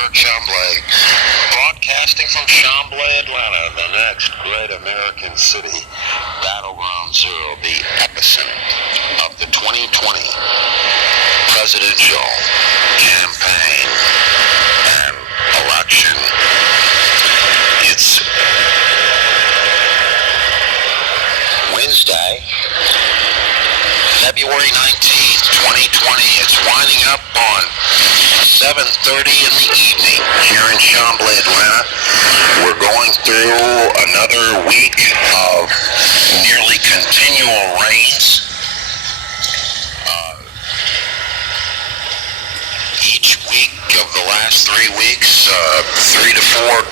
Derekh Chamblee, broadcasting from Chamblee, Atlanta, the next great American city, Battleground Zero, the epicenter of the 2020 presidential campaign and election. It's Wednesday, February 19th, 2020. It's winding up on 7:30 in the evening here in Chamblee, Atlanta. We're going through another week of nearly continual rains. Each week of the last 3 weeks, 3 to 4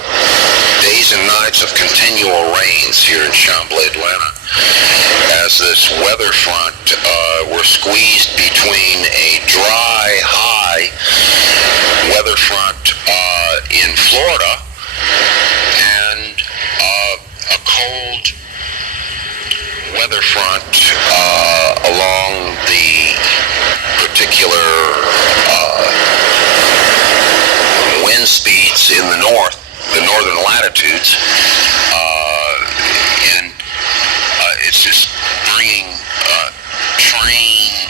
days and nights of continual rains here in Chamblee, Atlanta. As this weather front, we're squeezed between a dry, high weather front in Florida and a cold weather front along the particular wind speeds in the northern latitudes, and it's just bringing train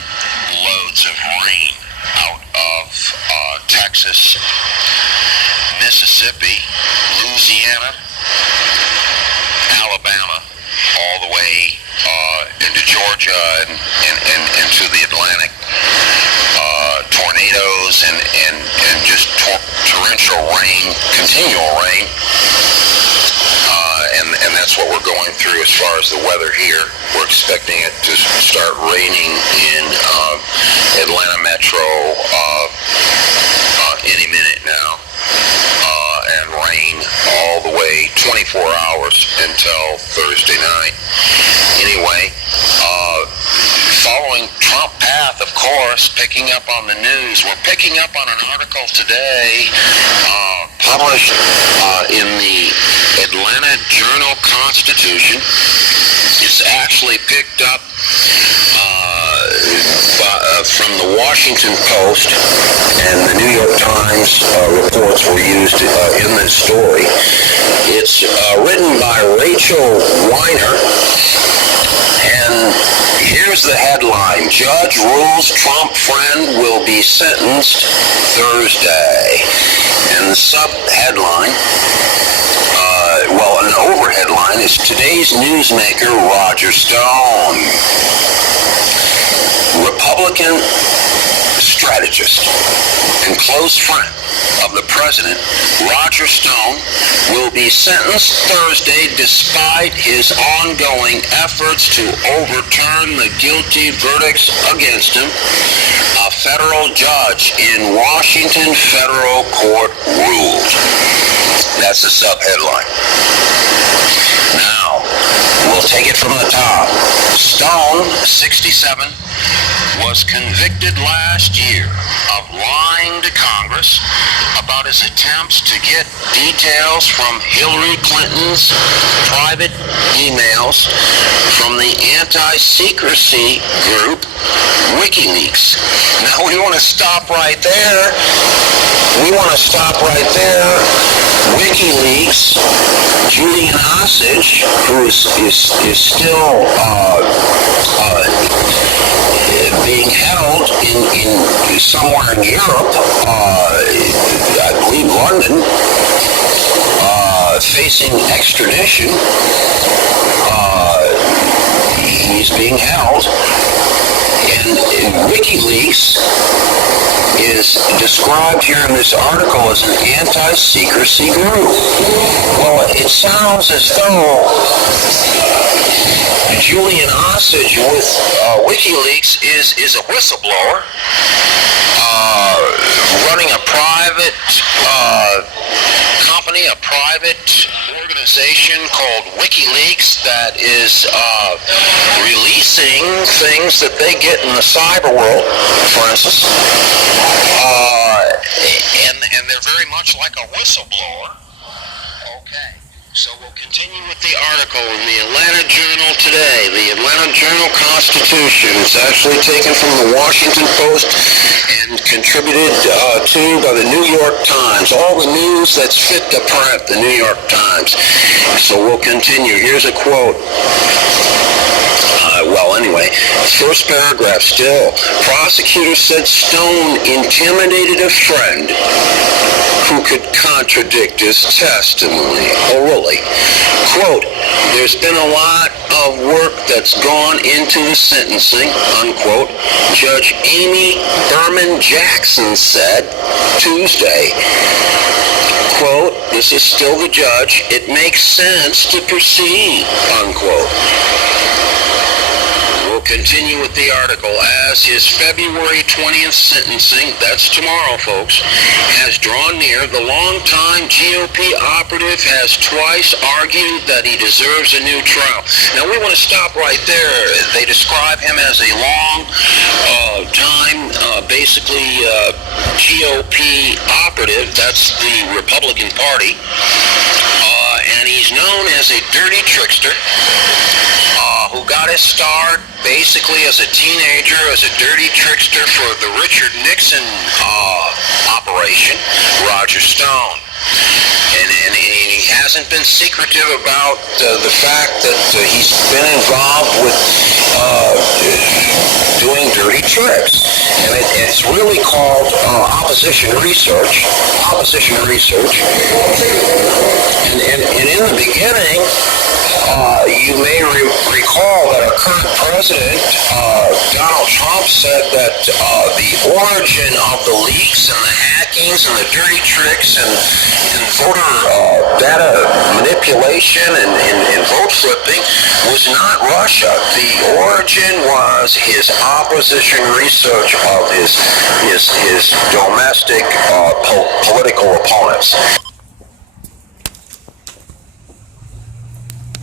loads of rain out of Texas, Mississippi, Louisiana, Alabama, all the way into Georgia and into the Atlantic. Tornadoes and just torrential rain, continual rain, and that's what we're going through as far as the weather here. We're expecting it to start raining in Atlanta Metro any minute now, and rain all the way 24 hours until Thursday night. Anyway, following Trump path, of course, picking up on the news. We're picking up on an article today published in the Atlanta Journal-Constitution. It's actually picked up from the Washington Post, and the New York Times reports were used in this story. It's written by Rachel Weiner, and here's the headline: Judge rules Trump friend will be sentenced Thursday. And the sub-headline, an overheadline is today's newsmaker Roger Stone. Republican strategist and close friend of the president, Roger Stone, will be sentenced Thursday despite his ongoing efforts to overturn the guilty verdicts against him. A federal judge in Washington federal court ruled. That's the sub-headline. Now, we'll take it from the top. Stone, 67, was convicted last year of lying to Congress about his attempts to get details from Hillary Clinton's private emails from the anti-secrecy group WikiLeaks. Now we want to stop right there. WikiLeaks, Julian Assange, who is still being held in somewhere in Europe, I believe London, facing extradition. He's being held, and WikiLeaks is described here in this article as an anti-secrecy group. Well, it sounds as though Julian Assange with WikiLeaks is a whistleblower, running a private company, a private organization called WikiLeaks that is releasing things that they get in the cyber world, for instance, and they're very much like a whistleblower. Okay. So we'll continue with the article in the Atlanta Journal today. The Atlanta Journal-Constitution is actually taken from the Washington Post and contributed to by the New York Times. All the news that's fit to print, the New York Times. So we'll continue. Here's a quote. First paragraph still. Prosecutor said Stone intimidated a friend who could contradict his testimony orally. Quote, there's been a lot of work that's gone into the sentencing, unquote, Judge Amy Berman Jackson said Tuesday. Quote, this is still the judge. It makes sense to proceed, unquote. Continue with the article. As his February 20th sentencing, that's tomorrow, folks, has drawn near, the longtime GOP operative has twice argued that he deserves a new trial. Now, we want to stop right there. They describe him as a long-time, GOP operative. That's the Republican Party. And he's known as a dirty trickster who got his start basically as a teenager, as a dirty trickster for the Richard Nixon operation, Roger Stone. And he hasn't been secretive about the fact that he's been involved with doing dirty tricks. And it's really called opposition research. Opposition research. And in the beginning, you may recall that our current president, Donald Trump, said that the origin of the leaks and the hackings and the dirty tricks and voter data manipulation and vote flipping was not Russia. The origin was his opposition research of his domestic political opponents.